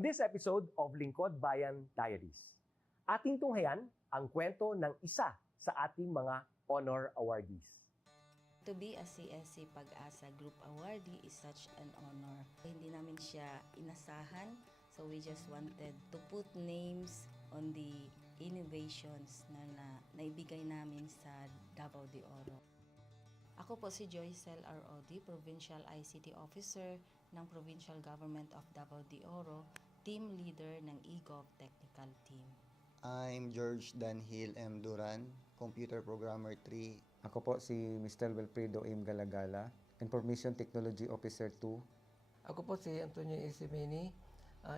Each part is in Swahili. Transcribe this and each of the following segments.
On this episode of Lingkod Bayan Diaries, ating tunghayan ang kwento ng isa sa ating mga honor awardees. To be a CSC Pag-asa Group Awardee is such an honor. Hindi namin siya inasahan, so we just wanted to put names on the innovations na naibigay namin sa Davao de Oro. Ako po si Joycel R.O.D., Provincial ICT Officer ng Provincial Government of Davao de Oro, Team Leader ng eGov Technical Team. I'm George Danhil M. Duran, Computer Programmer 3. Ako po si Mr. Wilfredo M. Galagala, Information Technology Officer 2. Ako po si Antonio Isimini,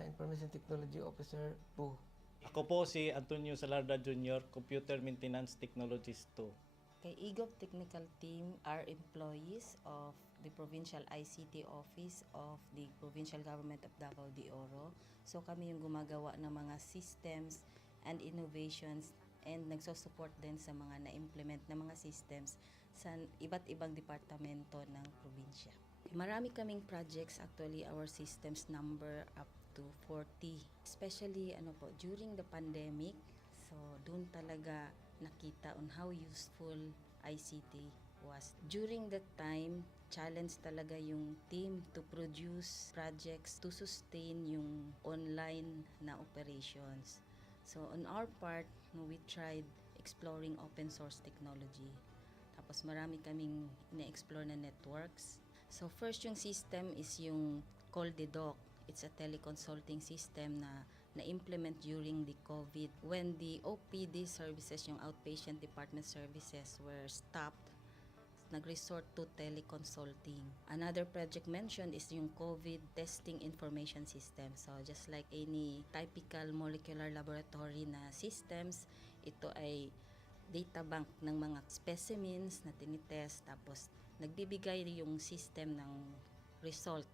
Information Technology Officer 2. Ako po si Antonio Salarda Jr., Computer Maintenance Technologist 2. Kay eGov Technical Team are employees of the Provincial ICT Office of the Provincial Government of Davao de Oro. So kami yung gumagawa ng mga systems and innovations and nagsusupport din sa mga na-implement na mga systems sa iba't ibang departamento ng probinsya. Marami kaming projects, actually our systems number up to 40. Especially during the pandemic, so doon talaga nakita on how useful ICT was. During that time, challenge talaga yung team to produce projects to sustain yung online na operations. So on our part, we tried exploring open source technology. Tapos marami kaming ina-explore na networks. So first yung system is yung CallDedoc. It's a teleconsulting system na na-implement during the COVID. When the OPD services, yung outpatient department services were stopped, nag-resort to teleconsulting. Another project mentioned is yung COVID testing information system. So just like any typical molecular laboratory na systems, ito ay data bank ng mga specimens na tinitest, tapos nagbibigay yung system ng result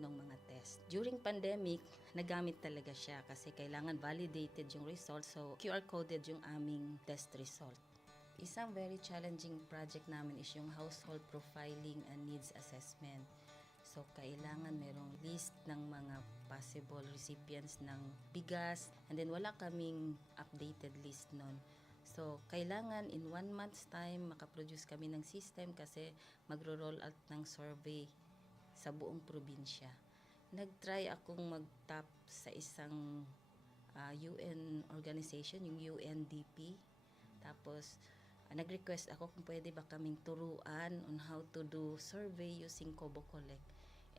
ng mga test. During pandemic, nagamit talaga siya kasi kailangan validated yung result, so QR coded yung aming test result. Isang very challenging project namin is yung household profiling and needs assessment. So kailangan merong list ng mga possible recipients ng bigas, and then wala kaming updated list nun. So kailangan in 1 month's time makaproduce kami ng system kasi magro-roll out ng survey sa buong probinsya. Nag-try akong mag-tap sa isang UN organization, yung UNDP. Tapos, nag-request ako kung pwede ba kaming turuan on how to do survey using Kobo Collect.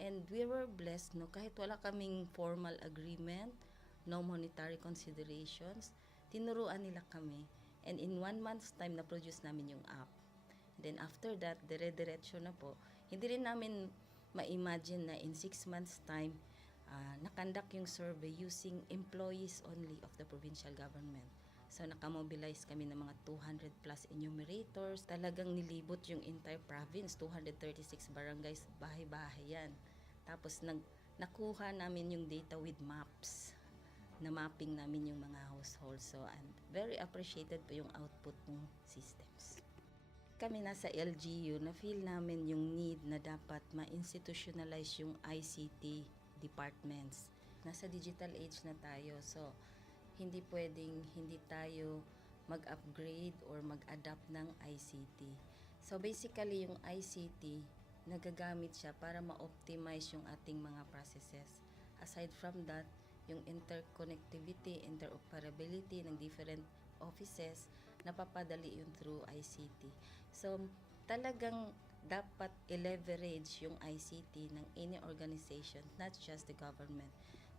And we were blessed, kahit wala kaming formal agreement, no monetary considerations, tinuruan nila kami. And in 1 month's time, na-produce namin yung app. And then after that, dire-diretso na po. Hindi rin namin ma-imagine na in 6 months' time, nakandak yung survey using employees only of the provincial government. So, nakamobilize kami ng mga 200 plus enumerators. Talagang nilibot yung entire province, 236 barangays, bahay-bahay yan. Tapos, nakuha namin yung data with maps. Na mapping namin yung mga households. So, and very appreciated po yung output ng systems. Kami nasa LGU, na-feel namin yung need na dapat ma-institutionalize yung ICT departments. Nasa digital age na tayo, so hindi pwedeng hindi tayo mag-upgrade or mag-adapt ng ICT. So basically, yung ICT, nagagamit siya para ma-optimize yung ating mga processes. Aside from that, yung interconnectivity, interoperability ng different offices, napapadali yun through ICT. So, talagang dapat i-leverage yung ICT ng any organization, not just the government.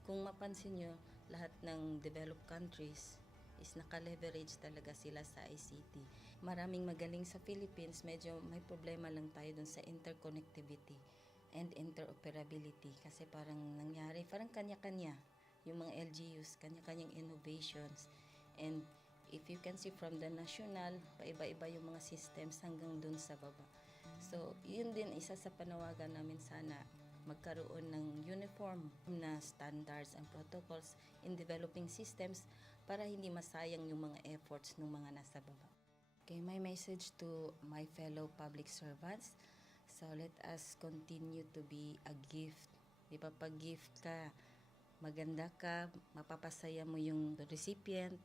Kung mapansin nyo, lahat ng developed countries is naka-leverage talaga sila sa ICT. Maraming magaling sa Philippines, medyo may problema lang tayo dun sa interconnectivity and interoperability kasi parang nangyari, parang kanya-kanya yung mga LGUs, kanya-kanyang innovations. And if you can see from the national, paiba-iba yung mga systems hanggang dun sa baba. So, yun din isa sa panawagan namin, sana magkaroon ng uniform na standards and protocols in developing systems para hindi masayang yung mga efforts ng mga nasa baba. Okay, my message to my fellow public servants, so let us continue to be a gift. Di ba, pag gift ka, maganda ka, mapapasaya mo yung recipient,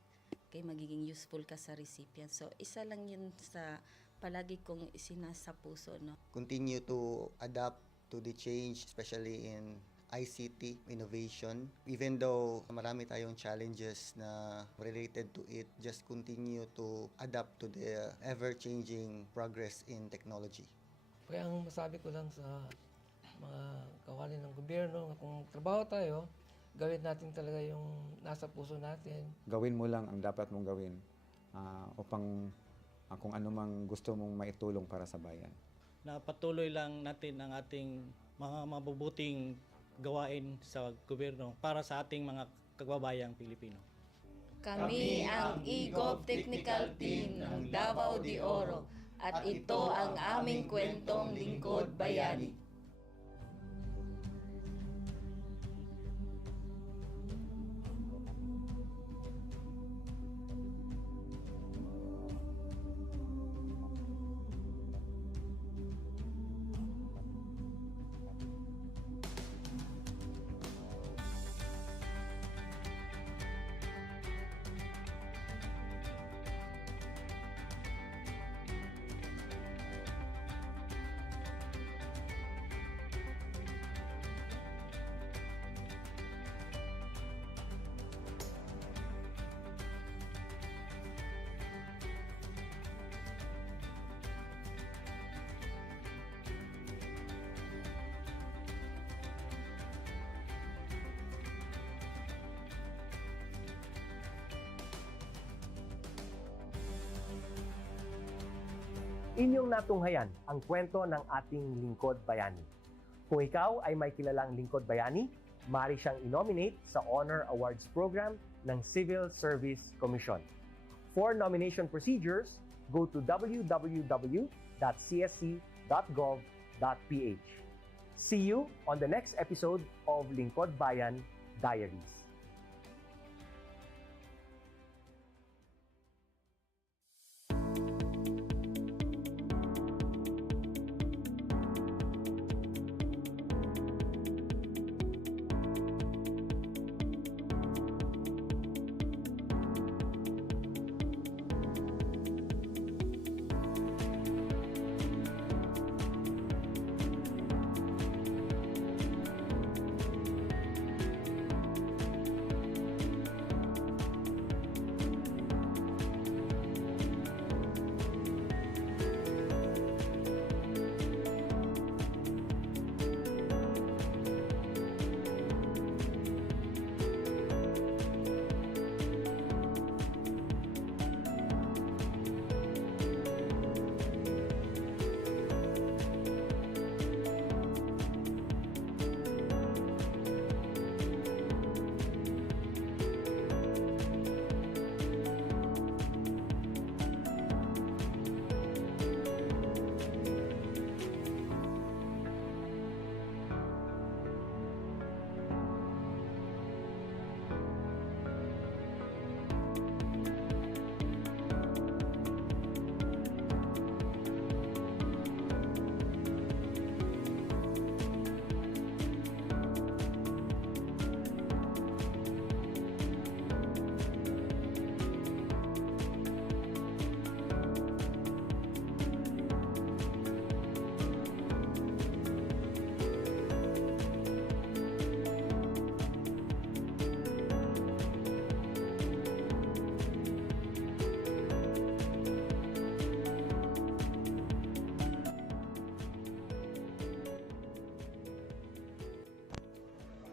kay magiging useful ka sa recipient. So, isa lang yun sa palagi kong isinasa puso, no? Continue to adapt to the change, especially in ICT innovation. Even though marami tayong challenges na related to it, just continue to adapt to the ever-changing progress in technology. Kaya ang masabi ko lang sa mga kawani ng gobyerno, kung trabaho tayo, gawin natin talaga yung nasa puso natin. Gawin mo lang ang dapat mong gawin upang kung ano mang gusto mong maitulong para sa bayan. Na patuloy lang natin ang ating mga mabubuting gawain sa gobyerno para sa ating mga kababayang Pilipino. Kami ang EGOV Technical Team ng Davao de Oro at ito ang aming kwentong Lingkod Bayani. Inyong natunghayan ang kwento ng ating Lingkod Bayani. Kung ikaw ay may kilalang Lingkod Bayani, maaari siyang i-nominate sa Honor Awards Program ng Civil Service Commission. For nomination procedures, go to www.csc.gov.ph. See you on the next episode of Lingkod Bayan Diaries.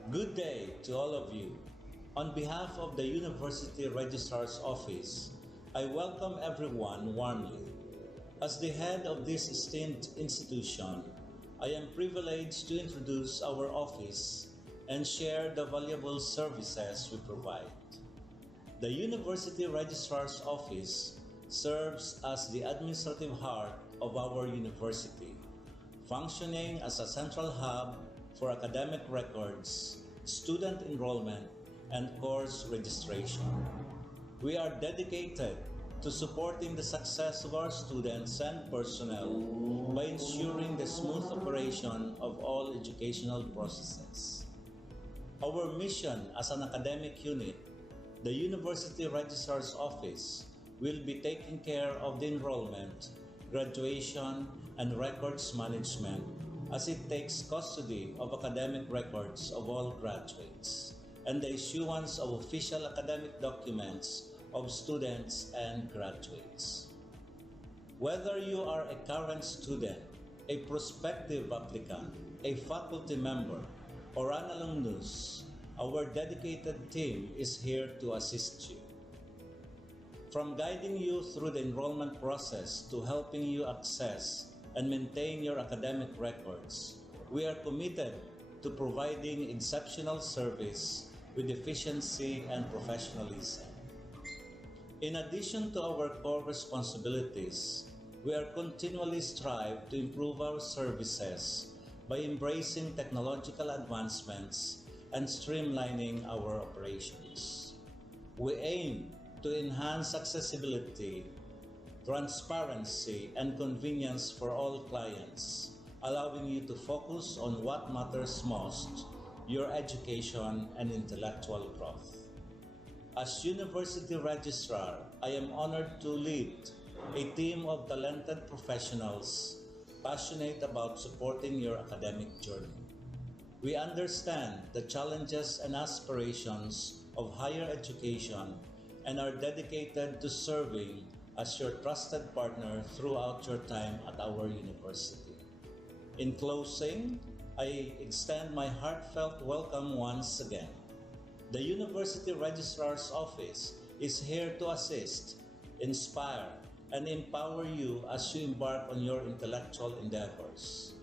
Good day to all of you. On behalf of the University Registrar's Office, I welcome everyone warmly. As the head of this esteemed institution, I am privileged to introduce our office and share the valuable services we provide. The University Registrar's Office serves as the administrative heart of our university, functioning as a central hub for academic records, student enrollment, and course registration. We are dedicated to supporting the success of our students and personnel by ensuring the smooth operation of all educational processes. Our mission as an academic unit, the University Registrar's Office, will be taking care of the enrollment, graduation, and records management as it takes custody of academic records of all graduates and the issuance of official academic documents of students and graduates. Whether you are a current student, a prospective applicant, a faculty member, or an alumnus, our dedicated team is here to assist you. From guiding you through the enrollment process to helping you access and maintain your academic records, we are committed to providing exceptional service with efficiency and professionalism. In addition to our core responsibilities, we are continually strive to improve our services by embracing technological advancements and streamlining our operations. We aim to enhance accessibility, transparency, and convenience for all clients, allowing you to focus on what matters most, your education and intellectual growth. As University Registrar, I am honored to lead a team of talented professionals passionate about supporting your academic journey. We understand the challenges and aspirations of higher education and are dedicated to serving as your trusted partner throughout your time at our university. In closing, I extend my heartfelt welcome once again. The University Registrar's Office is here to assist, inspire, and empower you as you embark on your intellectual endeavors.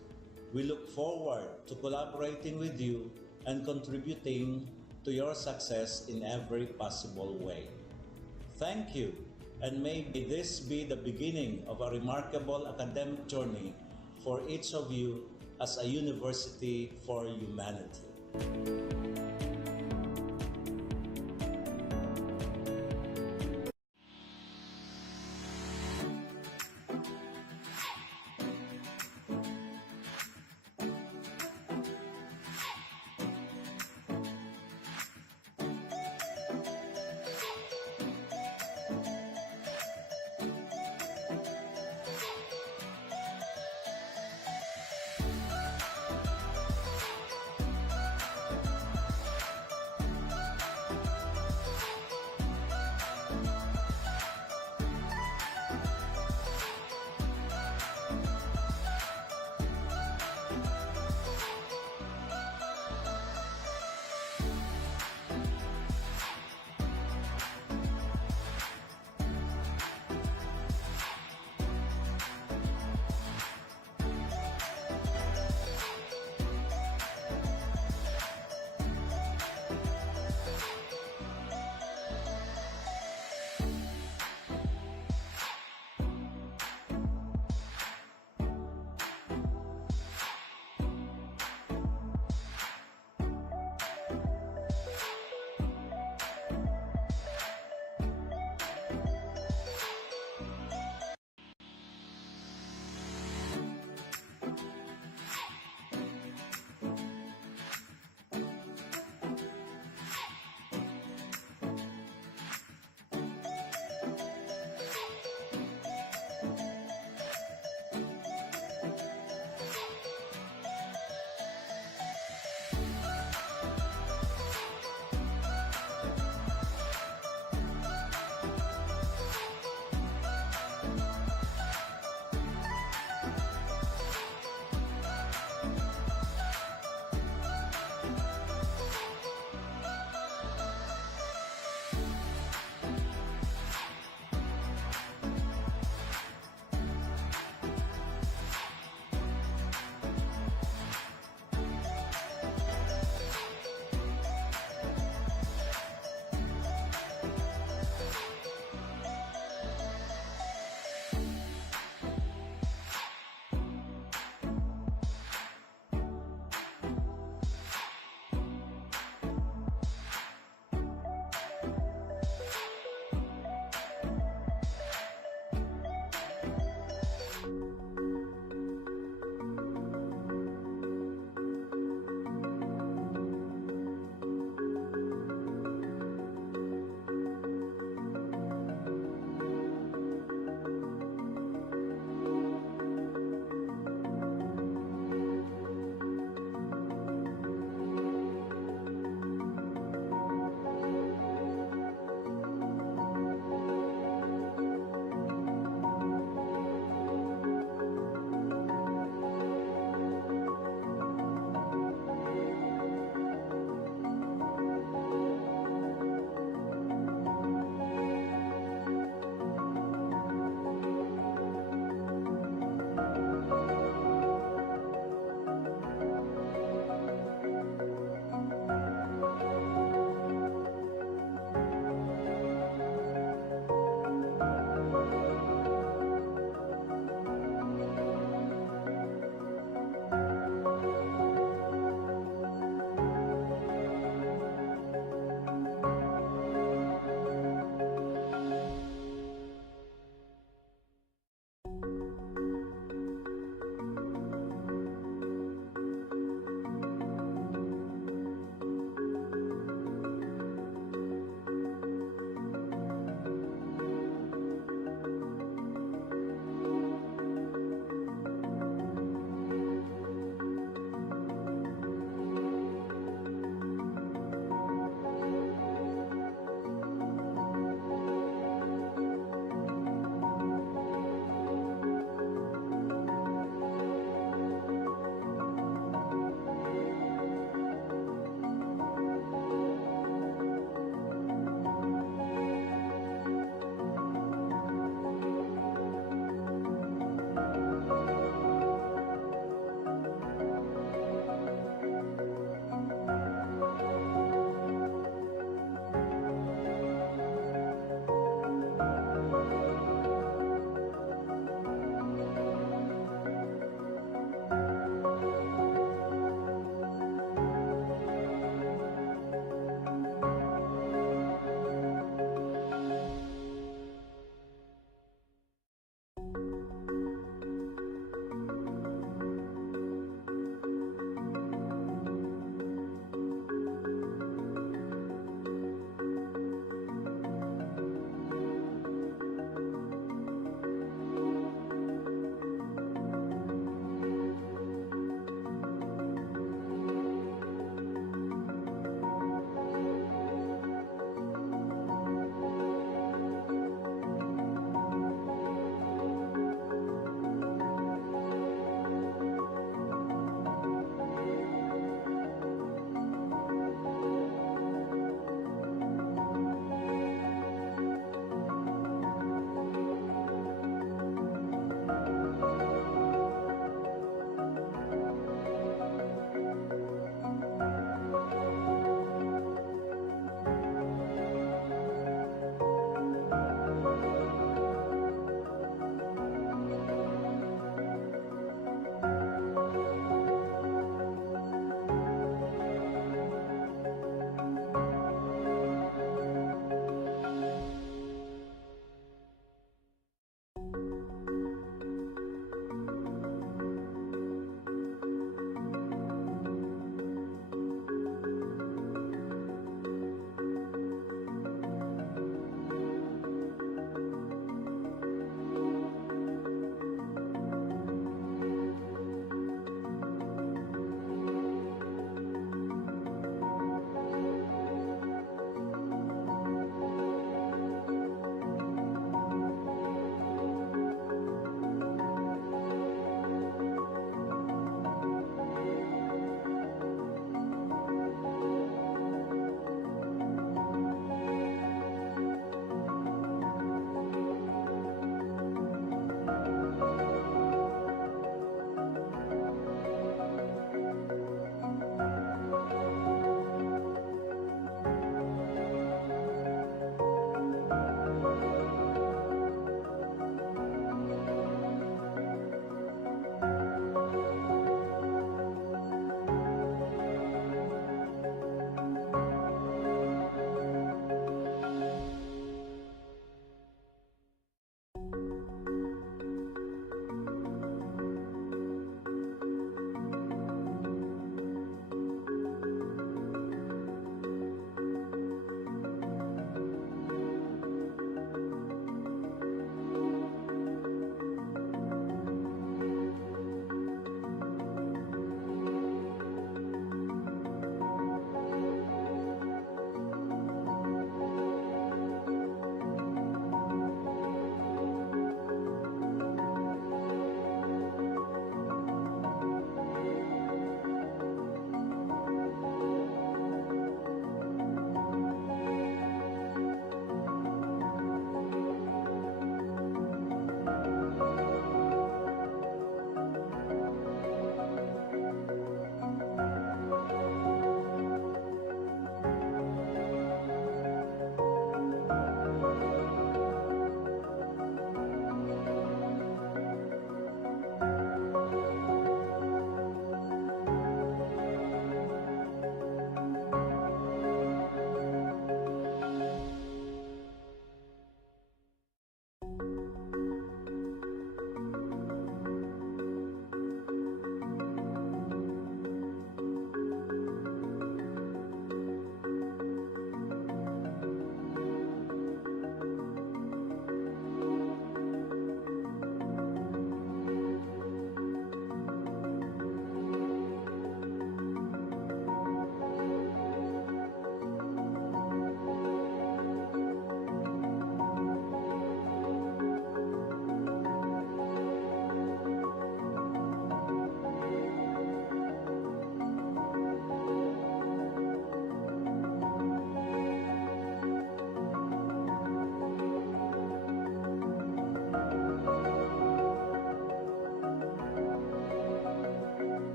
We look forward to collaborating with you and contributing to your success in every possible way. Thank you, and may this be the beginning of a remarkable academic journey for each of you as a university for humanity.